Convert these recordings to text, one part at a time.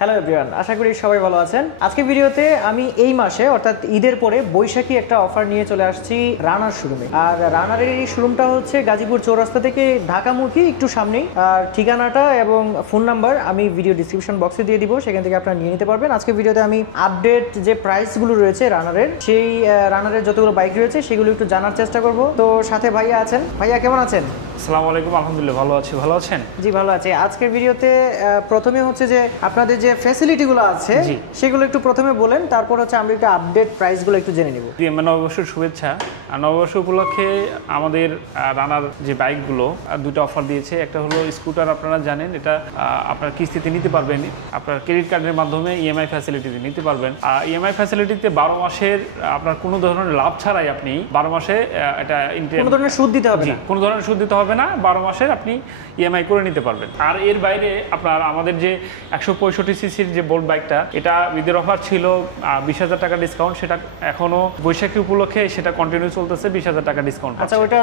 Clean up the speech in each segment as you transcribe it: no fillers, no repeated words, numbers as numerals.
Hello everyone, আশা করি সবাই ভালো আছেন। আজকে ভিডিওতে আমি এই মাসে অর্থাৎ ঈদের পরে বৈশাখী একটা অফার নিয়ে চলে আসছি রানার শোরুমে। আর রানারের এই শোরুমটা হচ্ছে গাজীপুর চৌরাস্তা থেকে ঢাকামুখী একটু সামনেই। আর ঠিকানাটা এবং ফোন নাম্বার আমি ভিডিও ডিসক্রিপশন বক্সে দিয়ে দিব, সেখান থেকে আপনারা নিয়ে নিতে পারবেন। আজকে ভিডিওতে আমি আপডেট যে প্রাইসগুলো রয়েছে রানারের, সেই রানারের যতগুলো বাইক রয়েছে সেগুলো একটু জানার চেষ্টা করব। তো সাথে ভাইয়া আছেন। ভাইয়া কেমন আছেন? আসসালামু আলাইকুম। আলহামদুলিল্লাহ ভালো আছি। ভালো আছেন? জি ভালো আছি। আজকের ভিডিওতে প্রথমে হচ্ছে যে আপনাদের যে ফ্যাসিলিটিগুলো আছে সেগুলো একটু প্রথমে বলেন, তারপর হচ্ছে আমরা একটু আপডেট প্রাইসগুলো একটু জেনে নিব। জি, নববর্ষের শুভেচ্ছা। নববর্ষ উপলক্ষে আমাদের রানার যে বাইকগুলো দুটো অফার দিয়েছে। একটা হলো স্কুটার, আপনারা জানেন এটা আপনার কিস্তিতে নিতে পারবেন, আপনার ক্রেডিট কার্ডের মাধ্যমে ইএমআই ফ্যাসিলিটিতে নিতে পারবেন। আর ইএমআই ফ্যাসিলিটিতে 12 মাসের আপনার কোনো ধরনের লাভ ছাড়াই আপনি 12 মাসে এটা কোনো ধরনের সুদ দিতে হবে না, কোনো ধরনের সুদ দিতে হবে না, 12 মাসের আপনি ইএমআই করে নিতে পারবেন। আর এর বাইরে আপনার আমাদের যে 165 সিসির যে বোল্ট বাইকটা, এটা ঈদের অফার ছিল 20,000 টাকা ডিসকাউন্ট, সেটা এখনো বৈশাখী উপলক্ষে সেটা কন্টিনিউ চলতেছে, 20,000 টাকা ডিসকাউন্ট। আচ্ছা, ওটা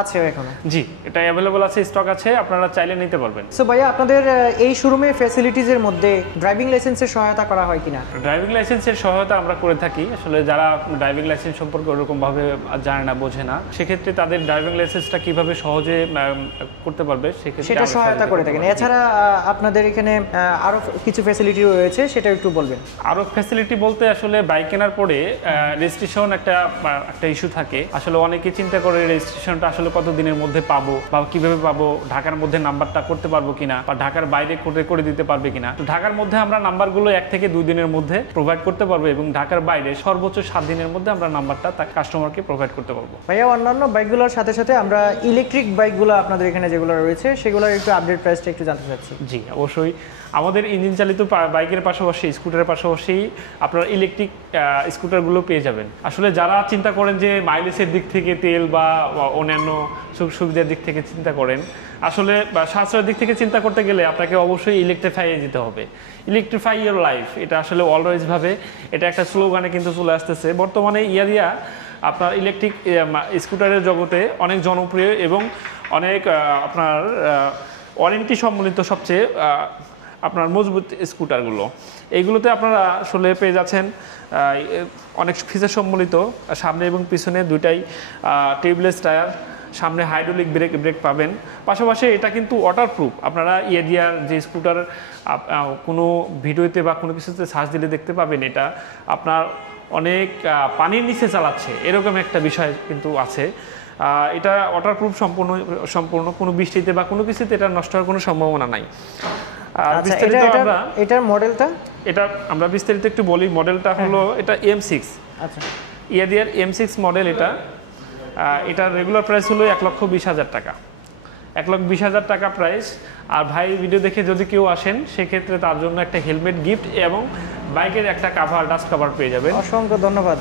আছে এখনো? জি, এটা অ্যাভেলেবল আছে, স্টক আছে, আপনারা চাইলে নিতে পারবেন। সো ভাইয়া, আপনাদের এই শোরুমে ফ্যাসিলিটিজের মধ্যে ড্রাইভিং লাইসেন্সের সহায়তা করা হয় কিনা? ড্রাইভিং লাইসেন্সের সহায়তা আমরা করে থাকি। আসলে যারা ড্রাইভিং লাইসেন্স সম্পর্কে ওরকম ভাবে জানে না, বোঝে না, সেক্ষেত্রে তাদের ড্রাইভিং লাইসেন্সটা কিভাবে সহজে করতে পারবে সেটা সহায়তা করে থাকেন। এছাড়া আপনাদের এখানে আরো কিছু ফ্যাসিলিটি রয়েছে, সেটা একটু বলবেন। আরো ফ্যাসিলিটি বলতে আসলে বাইক কেনার পরে রেজিস্ট্রেশন একটা ইস্যু থাকে। আসলে অনেকে চিন্তা করে রেজিস্ট্রেশনটা আসলে কত দিনের মধ্যে পাবো বা কিভাবে পাবো, ঢাকার মধ্যে নাম্বারটা করতে পারবো কিনা বা ঢাকার বাইরে করে দিতে পারবে কিনা। তো ঢাকার মধ্যে আমরা নাম্বারগুলো 1 থেকে 2 দিনের মধ্যে প্রোভাইড করতে পারবো এবং ঢাকার বাইরে সর্বোচ্চ 7 দিনের মধ্যে আমরা নাম্বারটা কাস্টমারকে প্রোভাইড করতে পারবো। ভাইয়া, অন্যান্য বাইকগুলোর সাথে সাথে আমরা ইলেকট্রিক বাইকগুলো আপনাদের এখানে যেগুলো রয়েছে সেগুলোর একটু আপডেট প্রাইসটা একটু জানতে চাচ্ছি। জি অবশ্যই। আমাদের ইঞ্জিন চালিত বাইকের পাশাপাশি স্কুটারের পাশাপাশি আপনারা ইলেকট্রিক স্কুটারগুলো পেয়ে যাবেন। আসলে যারা চিন্তা করেন যে মাইলেজের দিক থেকে, তেল বা অন্যান্য সুবিধার দিক থেকে চিন্তা করেন, আসলে সাশ্রয়ের দিক থেকে চিন্তা করতে গেলে আপনাকে অবশ্যই ইলেকট্রিফাই যেতে হবে। ইলেকট্রিফাই ইয়োর লাইফ, এটা আসলে অলওয়েজ ভাবে এটা একটা স্লোগানে কিন্তু চলে আসতেছে বর্তমানে। ইয়ারিয়া আপনার ইলেকট্রিক স্কুটারের জগতে অনেক জনপ্রিয় এবং অনেক আপনার ওয়ারেন্টি সম্বলিত সবচেয়ে আপনার মজবুত স্কুটারগুলো। এইগুলোতে আপনারা আসলে পেয়ে যাচ্ছেন অনেক ফিচার সম্বলিত, সামনে এবং পিছনে দুইটাই টিউবলেস টায়ার, সামনে হাইড্রোলিক ব্রেক পাবেন। পাশাপাশি এটা কিন্তু ওয়াটারপ্রুফ। আপনারা ইয়ারিয়ার যে স্কুটার কোনো ভিডিওতে বা কোনো কিছুতে সার্চ দিলে দেখতে পাবেন এটা আপনার অনেক পানির নিচে চালাচ্ছে, এরকম একটা বিষয় কিন্তু আছে। এটা ওয়াটারপ্রুফ সম্পূর্ণ কোনো বৃষ্টিতে বা কোনো কিছুতে এটা নষ্ট হওয়ার কোনো সম্ভাবনা নাই। বিস্তারিত এটার মডেলটা এটা আমরা বিস্তারিত একটু বলি। মডেলটা হলো এটা M6। আচ্ছা, ইয়ারিয়ার M6 মডেল। এটার রেগুলার প্রাইস হলো 1,20,000 টাকা, 1,20,000 টাকা প্রাইস। আর ভাই ভিডিও দেখে যদি কেউ আসেন সেক্ষেত্রে তার জন্য একটা হেলমেট গিফট এবং বাইকের একটা কাভার, ডাস্ট কাভার পেয়ে যাবেন। অসংখ্য ধন্যবাদ।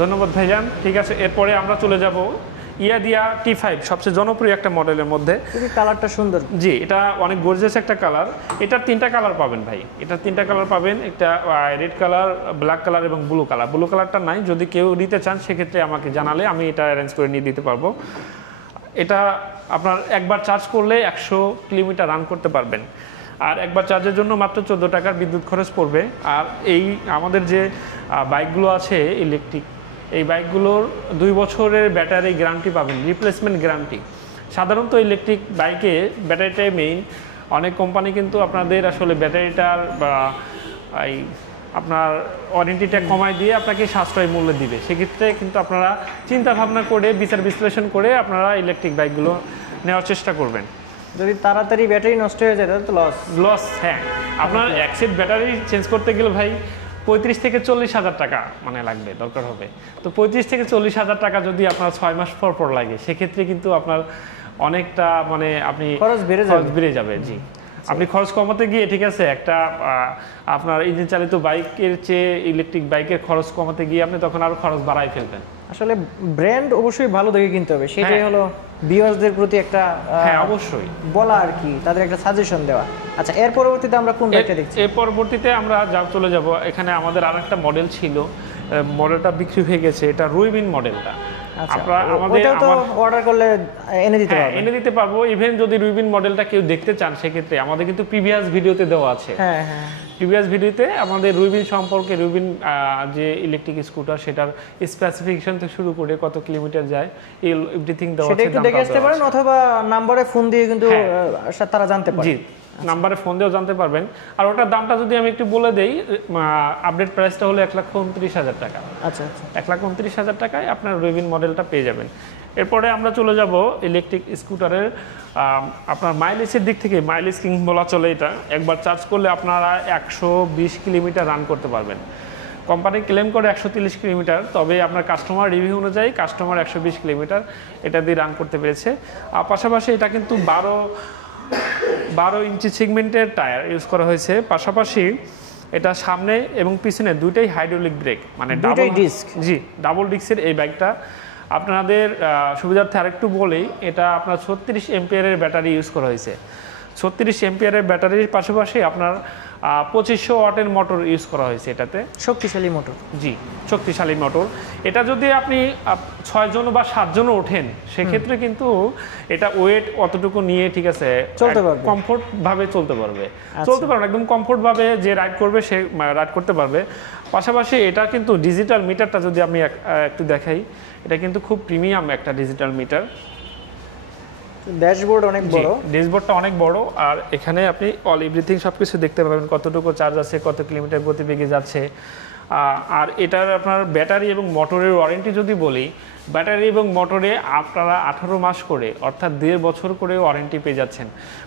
ধন্যবাদ ভাইজান। ঠিক আছে, এরপরে আমরা চলে যাব ইয়ারিয়া T5, সবচেয়ে জনপ্রিয় একটা মডেলের মধ্যে। কালারটা সুন্দর। জি, এটা অনেক গর্জিয়াস একটা কালার। এটার 3টা কালার পাবেন ভাই, এটার 3টা কালার পাবেন। একটা রেড কালার, ব্ল্যাক কালার এবং ব্লু কালার। ব্লু কালারটা নাই, যদি কেউ নিতে চান সেক্ষেত্রে আমাকে জানালে আমি এটা অ্যারেঞ্জ করে নিয়ে দিতে পারবো। এটা আপনার একবার চার্জ করলে 100 কিলোমিটার রান করতে পারবেন। আর একবার চার্জের জন্য মাত্র 14 টাকার বিদ্যুৎ খরচ পড়বে। আর এই আমাদের যে বাইকগুলো আছে ইলেকট্রিক, এই বাইকগুলোর 2 বছরের ব্যাটারি গ্যারান্টি পাবেন, রিপ্লেসমেন্ট গ্যারান্টি। সাধারণত ইলেকট্রিক বাইকে ব্যাটারিটাই মেইন। অনেক কোম্পানি কিন্তু আপনাদের আসলে ব্যাটারিটার বা এই আপনার ওয়ারেন্টিটা কমায় দিয়ে আপনাকে সাশ্রয় মূল্যে দিবে। সেক্ষেত্রে কিন্তু আপনারা চিন্তা ভাবনা করে, বিচার বিশ্লেষণ করে আপনারা ইলেকট্রিক বাইকগুলো নেওয়ার চেষ্টা করবেন। যদি তাড়াতাড়ি ব্যাটারি নষ্ট হয়ে যায় তাহলে তো লস। হ্যাঁ, আপনার এক সেট ব্যাটারি চেঞ্জ করতে গেলে ভাই 35 থেকে 40,000 টাকা লাগবে, দরকার হবে। তো 35 থেকে 40,000 টাকা যদি আপনার 6 মাস পর লাগে সেক্ষেত্রে কিন্তু আপনার অনেকটা আপনি খরচ বেড়ে যাবে। জি, আপনি খরচ কমাতে গিয়ে, ঠিক আছে, একটা আপনার ইঞ্জিন চালিত বাইকের চেয়ে ইলেকট্রিক বাইকের খরচ কমাতে গিয়ে আপনি তখন আরো খরচ বাড়াই ফেলবেন। আসলে ব্র্যান্ড অবশ্যই ভালো দেখে কিনতে হবে, সেটাই হলো ভিউয়ারদের প্রতি একটা অবশ্যই বলা আর কি, তাদের একটা সাজেশন দেওয়া। আচ্ছা, এর পরবর্তীতে আমরা কোন বাইকটা দেখছি? এর পরবর্তীতে আমরা চলে যাব, এখানে আমাদের আরেকটা মডেল ছিল, মডেলটা বিক্রি হয়ে গেছে। এটা রুইবিন মডেলটা। অর্ডার করলে এনে দিতে পারবো। ইভেন যদি রুইবিন মডেলটা কেউ দেখতে চান সেক্ষেত্রে আমাদের কিন্তু প্রিভিয়াস ভিডিওতে দেওয়া আছে। প্রিভিয়াস ভিডিওতে আমাদের রুবিন সম্পর্কে, রুবিন যে ইলেকট্রিক স্কুটার সেটার স্পেসিফিকেশন থেকে শুরু করে কত কিলোমিটার যায় এভরিথিং দেওয়া আছে, সেটা একটু দেখে আসতে পারেন অথবা নম্বরে ফোন দিয়ে কিন্তু তারা জানতে পারে। জি, নাম্বারে ফোন দিয়েও জানতে পারবেন। আর ওটার দামটা যদি আমি একটু বলে দেই, আপডেট প্রাইসটা হলো 1,29,000 টাকা। আচ্ছা আচ্ছা, 1,29,000 টাকায় আপনার রুবিন মডেলটা পেয়ে যাবেন। এরপরে আমরা চলে যাব ইলেকট্রিক স্কুটারের আপনার মাইলেজের দিক থেকে। মাইলেজ কিং বলা চলে এটা। একবার চার্জ করলে আপনারা 120 কিলোমিটার রান করতে পারবেন। কোম্পানি ক্লেম করে 130 কিলোমিটার, তবে আপনার কাস্টমার রিভিউ অনুযায়ী কাস্টমার 120 কিলোমিটার এটা দিয়ে রান করতে পেরেছে। আর পাশাপাশি এটা কিন্তু 12 ইঞ্চি সেগমেন্টের টায়ার ইউজ করা হয়েছে। পাশাপাশি এটা সামনে এবং পিছনে দুইটাই হাইড্রোলিক ব্রেক, মানে ডাবল ডিস্ক। জি, ডাবল ডিস্কের এই বাইকটা। আপনাদের সুবিধার্থে আরেকটু বলেই, এটা আপনার 36 এম্পিয়ারের ব্যাটারি ইউজ করা হয়েছে। 36 এম্পিয়ারের ব্যাটারির পাশাপাশি আপনার 2500 ওয়াটের মোটর ইউজ করা হয়েছে এটাতে। শক্তিশালী মোটর। জি, শক্তিশালী মোটর। এটা যদি আপনি 6 জন বা 7 জনও ওঠেন, সেক্ষেত্রে কিন্তু এটা ওয়েট অতটুকু নিয়ে ঠিক আছে চলতে পারবে, কমফোর্ট ভাবে চলতে পারবে, একদম কমফোর্ট ভাবে যে রাইড করবে সে রাইড করতে পারবে। পাশাপাশি এটা কিন্তু ডিজিটাল মিটারটা যদি আমি একটু দেখাই, এটা কিন্তু খুব প্রিমিয়াম একটা ডিজিটাল মিটার। ড্যাশবোর্ড অনেক বড়, ড্যাশবোর্ডটা অনেক বড়। আর এখানে আপনি অল এভরিথিং সবকিছু দেখতে পাবেন, কতটুকু চার্জ আছে, কত কিলোমিটার গতিবেগে যাচ্ছে। আর এটার আপনার ব্যাটারি এবং মোটরের ওয়ারেন্টি যদি বলি, ব্যাটারি এবং মোটরে আপনারা 18 মাস করে, অর্থাৎ 1.5 বছর করে ওয়ারেন্টি পেয়ে যাচ্ছেন।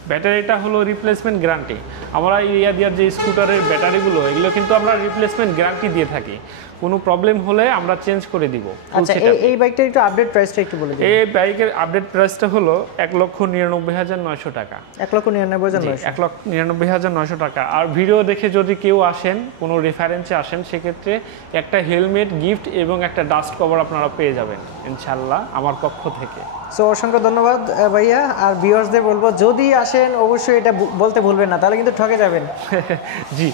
ব্যাটারিটা হলো রিপ্লেসমেন্ট গ্যারান্টি। আমরা ইয়াদিয়ার যে স্কুটারের ব্যাটারিগুলো, এগুলো কিন্তু আমরা রিপ্লেসমেন্ট গ্যারান্টি দিয়ে থাকি। কোনো প্রবলেম হলে আমরা চেঞ্জ করে দিব। আচ্ছা, এই বাইকটার একটু আপডেট প্রাইসটা একটু বলে দিন। এই বাইকের আপডেট প্রাইসটা হলো 1,99,900 টাকা। 1,99,900 টাকা। আর ভিডিও দেখে যদি কেউ আসেন, কোনো রেফারেন্সে আসেন, সেক্ষেত্রে একটা হেলমেট গিফট এবং একটা ডাস্ট কভার আপনারা পেয়ে যাবেন ইনশাল্লাহ আমার পক্ষ থেকে। সো অসংখ্য ধন্যবাদ ভাইয়া। আর ভিউয়ার্সদের বলবো, যদি আসেন অবশ্যই এটা বলতে ভুলবেন না, তাহলে কিন্তু ঠকে যাবেন। জি,